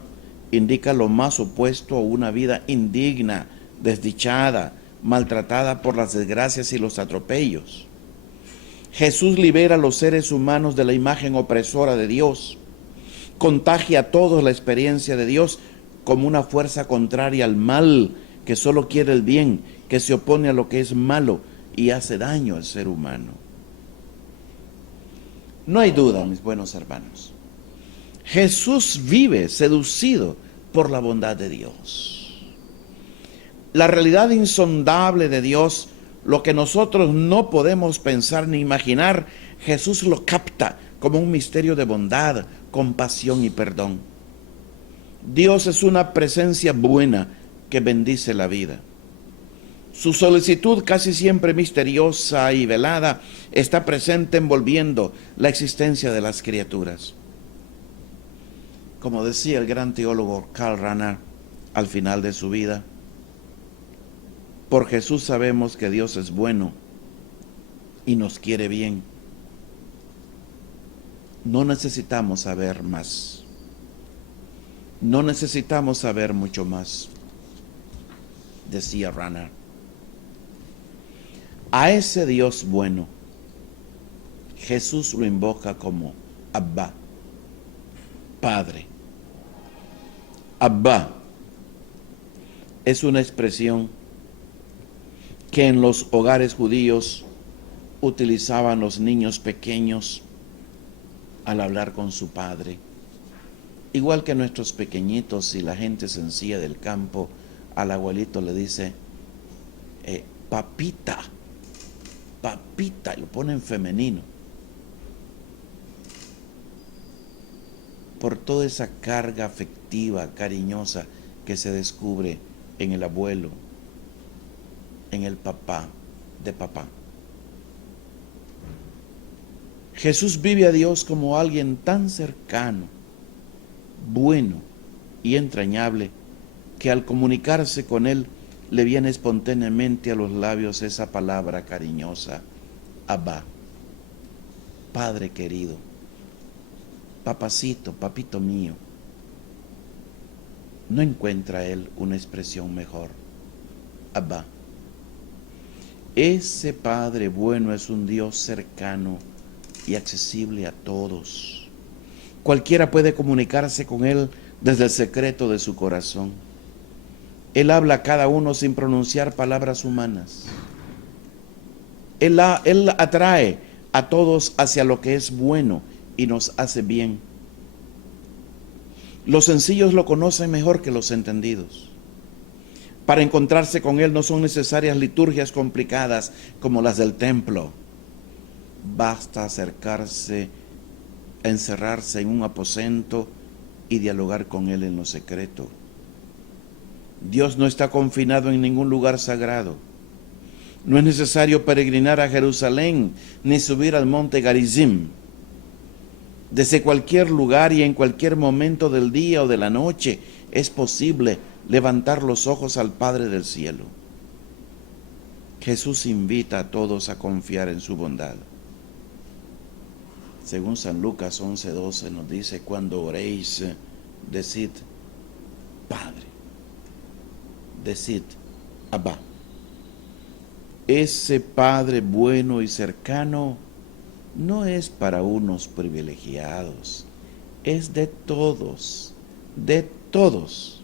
indica lo más opuesto a una vida indigna, desdichada, maltratada por las desgracias y los atropellos. Jesús libera a los seres humanos de la imagen opresora de Dios. Contagia a todos la experiencia de Dios como una fuerza contraria al mal, que solo quiere el bien, que se opone a lo que es malo y hace daño al ser humano. No hay duda, mis buenos hermanos, Jesús vive seducido por la bondad de Dios. La realidad insondable de Dios, lo que nosotros no podemos pensar ni imaginar, Jesús lo capta como un misterio de bondad, compasión y perdón. Dios es una presencia buena que bendice la vida. Su solicitud, casi siempre misteriosa y velada, está presente envolviendo la existencia de las criaturas. Como decía el gran teólogo Karl Rahner al final de su vida, por Jesús sabemos que Dios es bueno y nos quiere bien. No necesitamos saber más. No necesitamos saber mucho más, decía Rahner. A ese Dios bueno, Jesús lo invoca como Abba, Padre. Abba es una expresión que en los hogares judíos utilizaban los niños pequeños al hablar con su padre. Igual que nuestros pequeñitos y la gente sencilla del campo, al abuelito le dice, papita, papita, y lo pone en femenino. Por toda esa carga afectiva, cariñosa que se descubre en el abuelo, en el papá de papá. Jesús vive a Dios como alguien tan cercano, bueno y entrañable, que al comunicarse con Él le viene espontáneamente a los labios esa palabra cariñosa, Abba, Padre querido, papacito, papito mío. No encuentra Él una expresión mejor, Abba. Ese Padre bueno es un Dios cercano y accesible a todos. Cualquiera puede comunicarse con Él desde el secreto de su corazón. Él habla a cada uno sin pronunciar palabras humanas. Él atrae a todos hacia lo que es bueno y nos hace bien. Los sencillos lo conocen mejor que los entendidos. Para encontrarse con Él no son necesarias liturgias complicadas como las del templo. Basta acercarse, encerrarse en un aposento y dialogar con Él en lo secreto. Dios no está confinado en ningún lugar sagrado. No es necesario peregrinar a Jerusalén ni subir al monte Garizim. Desde cualquier lugar y en cualquier momento del día o de la noche es posible levantar los ojos al Padre del cielo. Jesús invita a todos a confiar en su bondad. Según San Lucas 11:12 nos dice, cuando oréis, decid, Padre, decid, Abba. Ese Padre bueno y cercano no es para unos privilegiados, es de todos, de todos.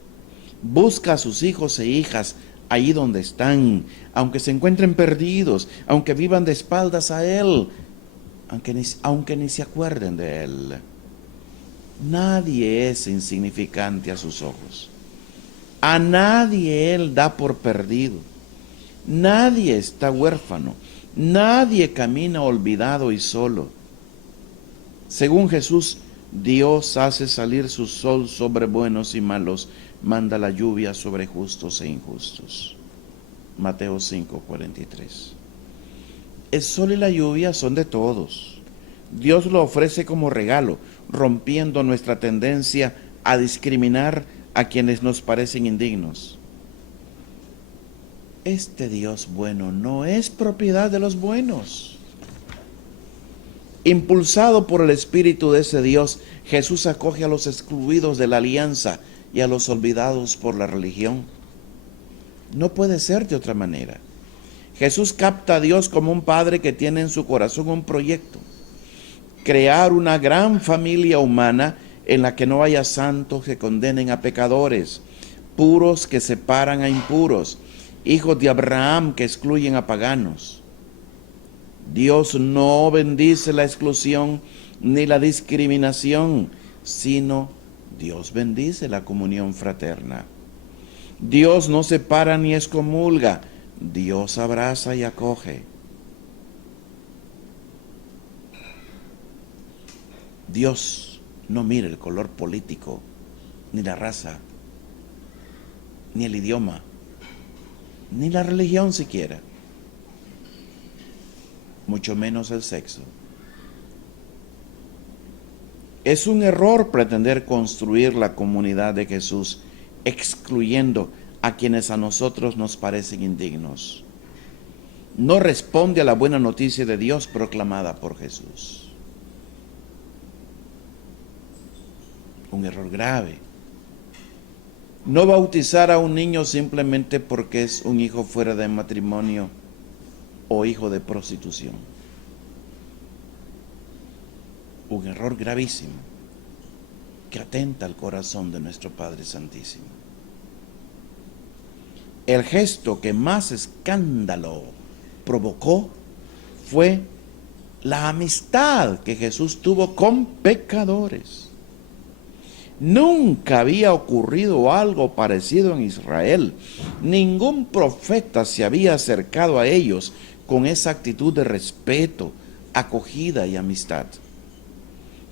Busca a sus hijos e hijas ahí donde están, aunque se encuentren perdidos, aunque vivan de espaldas a Él, aunque ni se acuerden de Él. Nadie es insignificante a sus ojos. A nadie Él da por perdido. Nadie está huérfano. Nadie camina olvidado y solo. Según Jesús, Dios hace salir su sol sobre buenos y malos, manda la lluvia sobre justos e injustos. Mateo 5:43. El sol y la lluvia son de todos. Dios lo ofrece como regalo, rompiendo nuestra tendencia a discriminar a quienes nos parecen indignos. Este Dios bueno no es propiedad de los buenos. Impulsado por el espíritu de ese Dios, Jesús acoge a los excluidos de la alianza y a los olvidados por la religión. No puede ser de otra manera. Jesús capta a Dios como un padre que tiene en su corazón un proyecto: crear una gran familia humana en la que no haya santos que condenen a pecadores, puros que separan a impuros, hijos de Abraham que excluyen a paganos. Dios no bendice la exclusión ni la discriminación, sino Dios bendice la comunión fraterna. Dios no separa ni excomulga, Dios abraza y acoge. Dios no mira el color político, ni la raza, ni el idioma, ni la religión siquiera, mucho menos el sexo. Es un error pretender construir la comunidad de Jesús excluyendo a quienes a nosotros nos parecen indignos. No responde a la buena noticia de Dios proclamada por Jesús. Un error grave. No bautizar a un niño simplemente porque es un hijo fuera de matrimonio o hijo de prostitución. Un error gravísimo que atenta al corazón de nuestro Padre Santísimo. El gesto que más escándalo provocó fue la amistad que Jesús tuvo con pecadores. Nunca había ocurrido algo parecido en Israel. Ningún profeta se había acercado a ellos con esa actitud de respeto, acogida y amistad.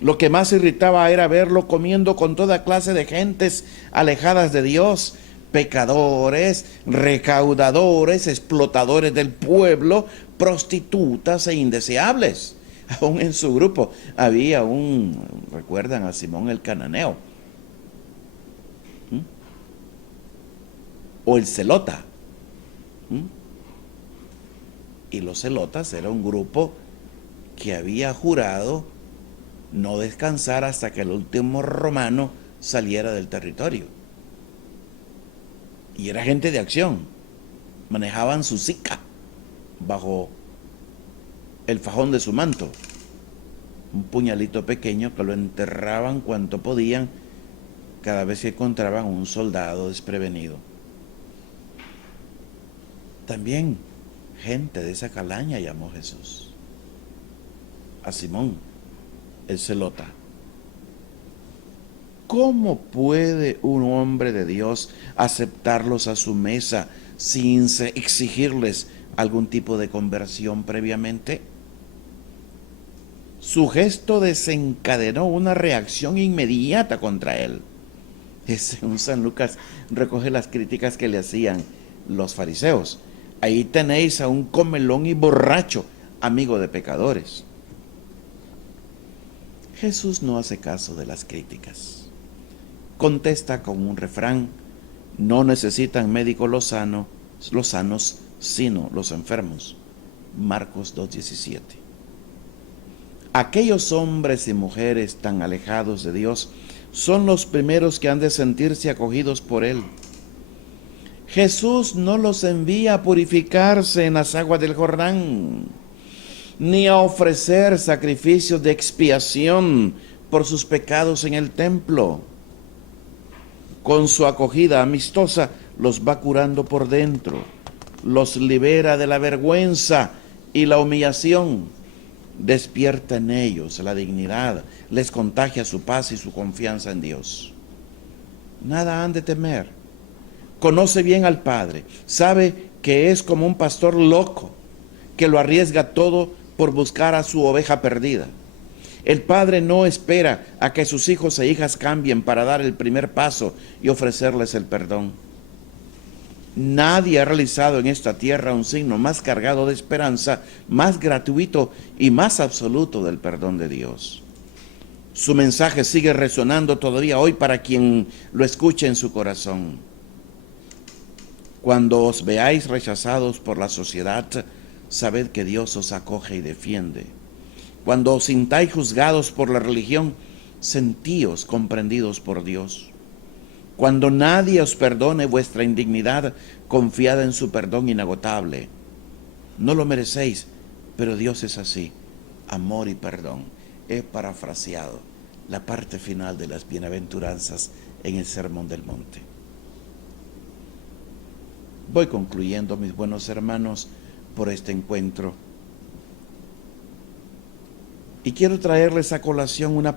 Lo que más irritaba era verlo comiendo con toda clase de gentes alejadas de Dios, pecadores, recaudadores, explotadores del pueblo, prostitutas e indeseables. Aún en su grupo había recuerdan a Simón el Cananeo, o el Celota. Y los celotas era un grupo que había jurado no descansar hasta que el último romano saliera del territorio. Y era gente de acción. Manejaban su sica bajo el fajón de su manto, un puñalito pequeño que lo enterraban cuanto podían cada vez que encontraban un soldado desprevenido. También gente de esa calaña llamó Jesús a Simón el Celota. ¿Cómo puede un hombre de Dios aceptarlos a su mesa sin exigirles algún tipo de conversión previamente? Su gesto desencadenó una reacción inmediata contra él. Según San Lucas recoge las críticas que le hacían los fariseos. Ahí tenéis a un comelón y borracho, amigo de pecadores. Jesús no hace caso de las críticas. Contesta con un refrán: no necesitan médicos los sanos, sino los enfermos. Marcos 2:17. Aquellos hombres y mujeres tan alejados de Dios son los primeros que han de sentirse acogidos por Él. Jesús no los envía a purificarse en las aguas del Jordán, ni a ofrecer sacrificios de expiación por sus pecados en el templo. Con su acogida amistosa los va curando por dentro, los libera de la vergüenza y la humillación, despierta en ellos la dignidad, les contagia su paz y su confianza en Dios. Nada han de temer. Conoce bien al Padre, sabe que es como un pastor loco que lo arriesga todo por buscar a su oveja perdida. El Padre no espera a que sus hijos e hijas cambien para dar el primer paso y ofrecerles el perdón. Nadie ha realizado en esta tierra un signo más cargado de esperanza, más gratuito y más absoluto del perdón de Dios. Su mensaje sigue resonando todavía hoy para quien lo escuche en su corazón. Cuando os veáis rechazados por la sociedad, sabed que Dios os acoge y defiende. Cuando os sintáis juzgados por la religión, sentíos comprendidos por Dios. Cuando nadie os perdone vuestra indignidad, confiad en su perdón inagotable. No lo merecéis, pero Dios es así, amor y perdón. He parafraseado la parte final de las bienaventuranzas en el Sermón del Monte. Voy concluyendo, mis buenos hermanos, por este encuentro. Y quiero traerles a colación una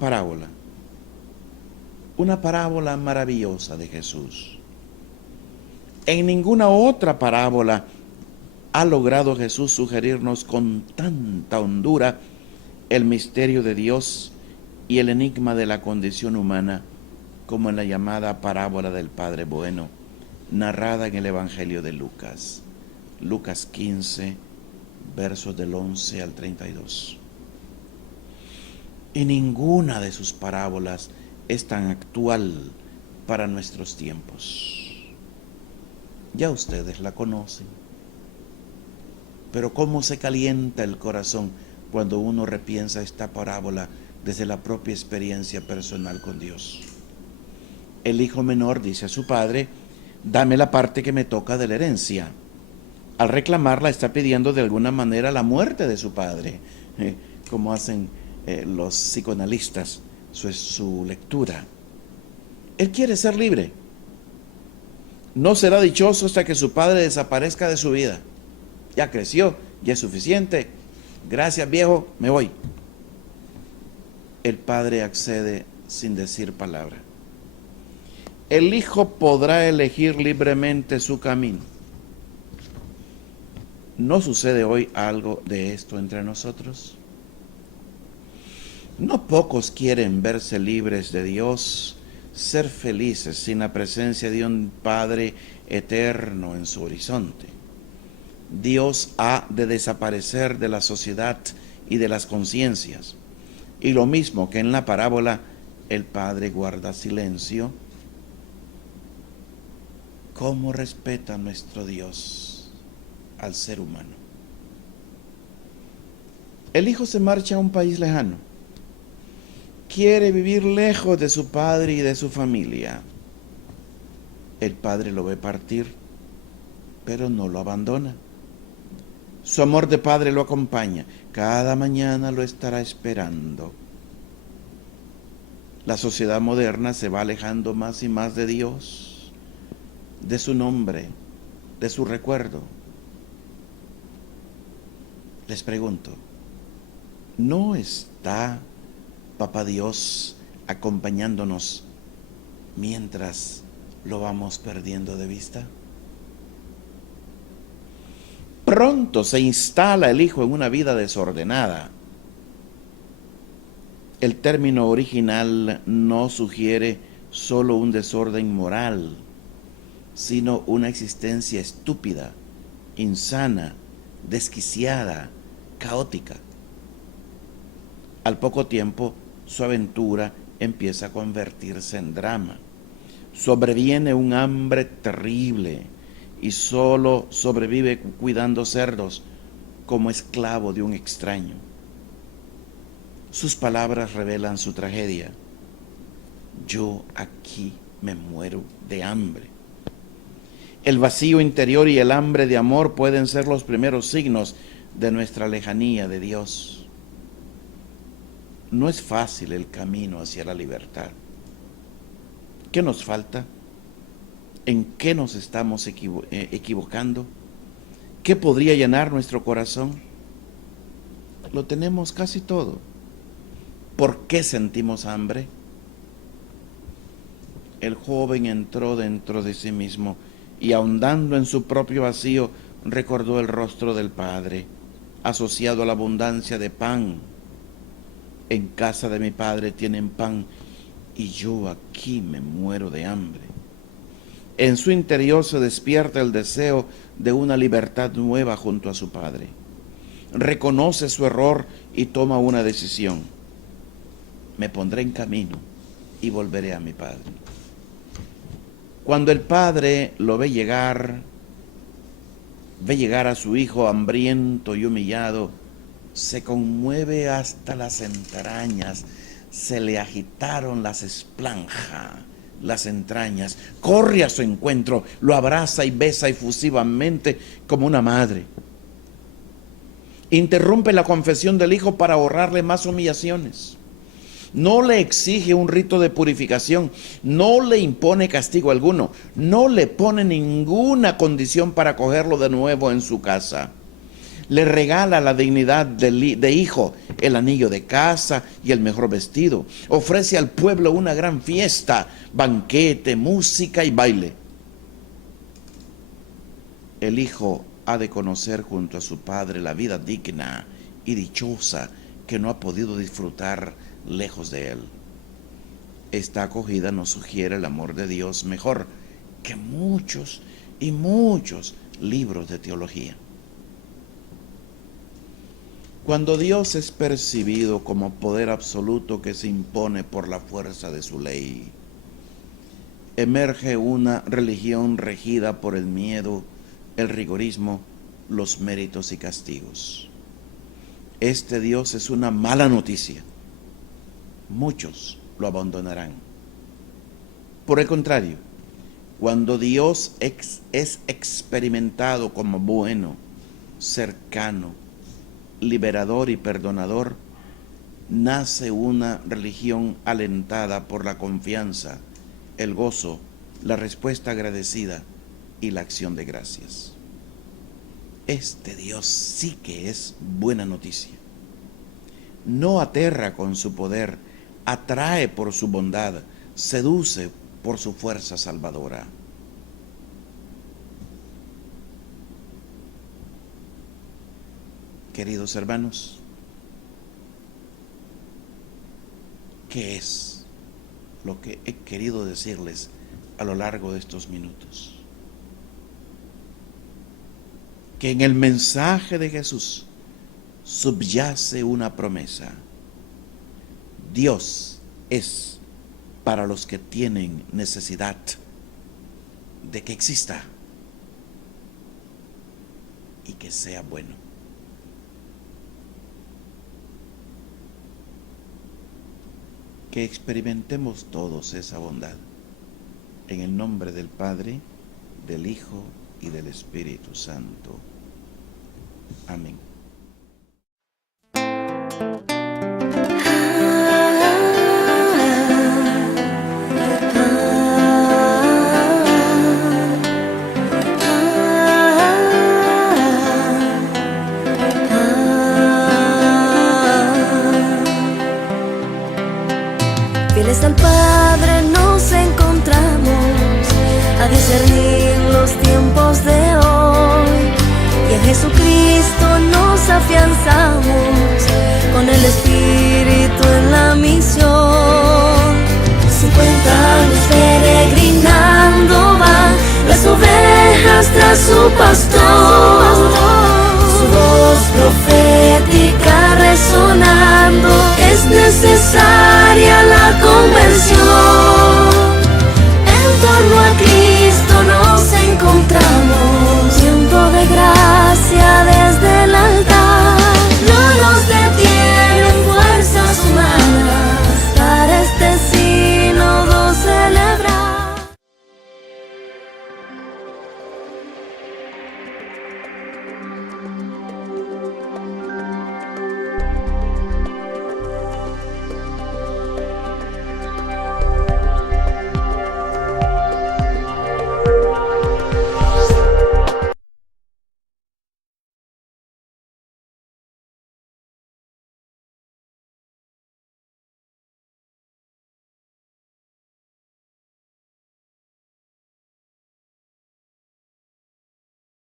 parábola maravillosa de Jesús. En ninguna otra parábola ha logrado Jesús sugerirnos con tanta hondura el misterio de Dios y el enigma de la condición humana como en la llamada parábola del Padre Bueno, narrada en el Evangelio de Lucas. Lucas 15, versos del 11 al 32. Y ninguna de sus parábolas es tan actual para nuestros tiempos. Ya ustedes la conocen. Pero cómo se calienta el corazón cuando uno repiensa esta parábola desde la propia experiencia personal con Dios. El hijo menor dice a su padre: dame la parte que me toca de la herencia. Al reclamarla está pidiendo de alguna manera la muerte de su padre, como hacen los psicoanalistas. Eso es su lectura. Él quiere ser libre. No será dichoso hasta que su padre desaparezca de su vida. Ya creció, ya es suficiente. Gracias, viejo, me voy. El padre accede sin decir palabra. El hijo podrá elegir libremente su camino. ¿No sucede hoy algo de esto entre nosotros? No pocos quieren verse libres de Dios, ser felices sin la presencia de un Padre eterno en su horizonte. Dios ha de desaparecer de la sociedad y de las conciencias. Y lo mismo que en la parábola, el Padre guarda silencio. ¿Cómo respeta nuestro Dios al ser humano? El hijo se marcha a un país lejano. Quiere vivir lejos de su padre y de su familia. El padre lo ve partir, pero no lo abandona. Su amor de padre lo acompaña. Cada mañana lo estará esperando. La sociedad moderna se va alejando más y más de Dios, de su nombre, de su recuerdo. Les pregunto, ¿no está Papá Dios acompañándonos mientras lo vamos perdiendo de vista? Pronto se instala el hijo en una vida desordenada. El término original no sugiere solo un desorden moral, sino una existencia estúpida, insana, desquiciada, caótica. Al poco tiempo, su aventura empieza a convertirse en drama. Sobreviene un hambre terrible y solo sobrevive cuidando cerdos como esclavo de un extraño. Sus palabras revelan su tragedia. Yo aquí me muero de hambre. El vacío interior y el hambre de amor pueden ser los primeros signos de nuestra lejanía de Dios. No es fácil el camino hacia la libertad. ¿Qué nos falta? ¿En qué nos estamos equivocando? ¿Qué podría llenar nuestro corazón? Lo tenemos casi todo. ¿Por qué sentimos hambre? El joven entró dentro de sí mismo y, ahondando en su propio vacío, recordó el rostro del Padre, asociado a la abundancia de pan. En casa de mi Padre tienen pan y yo aquí me muero de hambre. En su interior se despierta el deseo de una libertad nueva junto a su Padre. Reconoce su error y toma una decisión. Me pondré en camino y volveré a mi Padre. Cuando el Padre lo ve llegar a su hijo hambriento y humillado, se conmueve hasta las entrañas, se le agitaron las entrañas, corre a su encuentro, lo abraza y besa efusivamente como una madre. Interrumpe la confesión del hijo para ahorrarle más humillaciones. No le exige un rito de purificación, no le impone castigo alguno, no le pone ninguna condición para acogerlo de nuevo en su casa. Le regala la dignidad de hijo, el anillo de casa y el mejor vestido. Ofrece al pueblo una gran fiesta, banquete, música y baile. El hijo ha de conocer junto a su padre la vida digna y dichosa que no ha podido disfrutar lejos de él. Esta acogida nos sugiere el amor de Dios mejor que muchos y muchos libros de teología. Cuando Dios es percibido como poder absoluto que se impone por la fuerza de su ley, emerge una religión regida por el miedo, el rigorismo, los méritos y castigos. Este Dios es una mala noticia. Muchos lo abandonarán. Por el contrario, cuando Dios es experimentado como bueno, cercano, liberador y perdonador, nace una religión alentada por la confianza, el gozo, la respuesta agradecida y la acción de gracias. Este Dios sí que es buena noticia. No aterra con su poder, atrae por su bondad, seduce por su fuerza salvadora. Queridos hermanos, ¿qué es lo que he querido decirles a lo largo de estos minutos? Que en el mensaje de Jesús subyace una promesa. Dios es para los que tienen necesidad de que exista y que sea bueno. Que experimentemos todos esa bondad. En el nombre del Padre, del Hijo y del Espíritu Santo. Amén. Fieles al Padre nos encontramos a discernir los tiempos de hoy, y en Jesucristo nos afianzamos con el Espíritu en la misión. 50 años peregrinando van las ovejas tras su pastor, su voz profética resonando, es necesaria la conversión.